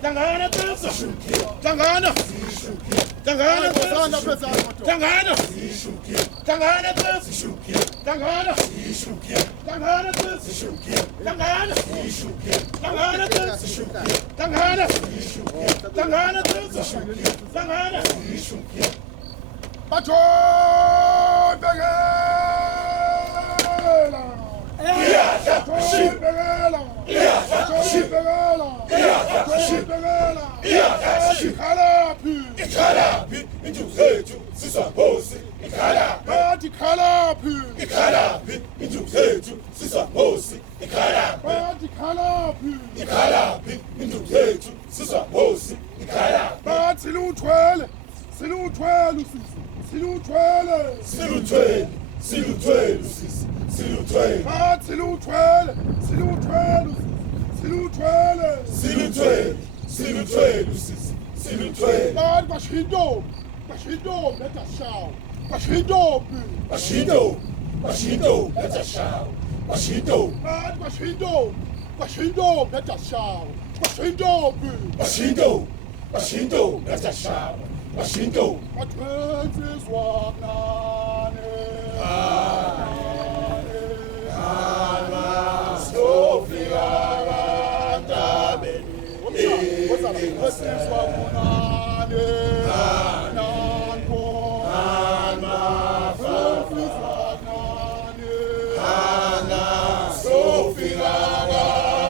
Hlangana pesa. Hlangana. Hlangana pesa. Hlangana. Hlangana pesa. Hlangana. Hlangana pesa. Hlangana. Hlangana pesa. Hlangana. Hlangana pesa. Hlangana. Batho Begela. Ikhalaphi inju zethu sisahosi ikhalaphi Ikhalaphi inju zethu sisahosi ikhalaphi inju zethu sisahosi ikhalaphi bathi luthwele usisi siluthwele siluthwele usisi siluthwele bathi luthwele usisi siluthwele usisi siluthwele bathi bashintombi letashawo bashintombi letashawo bashintombi bathi bashintombi letashawo bashintombi letashawo bashintombi bathwensizwa kunane sofika kantabeni bathwensizwa kunane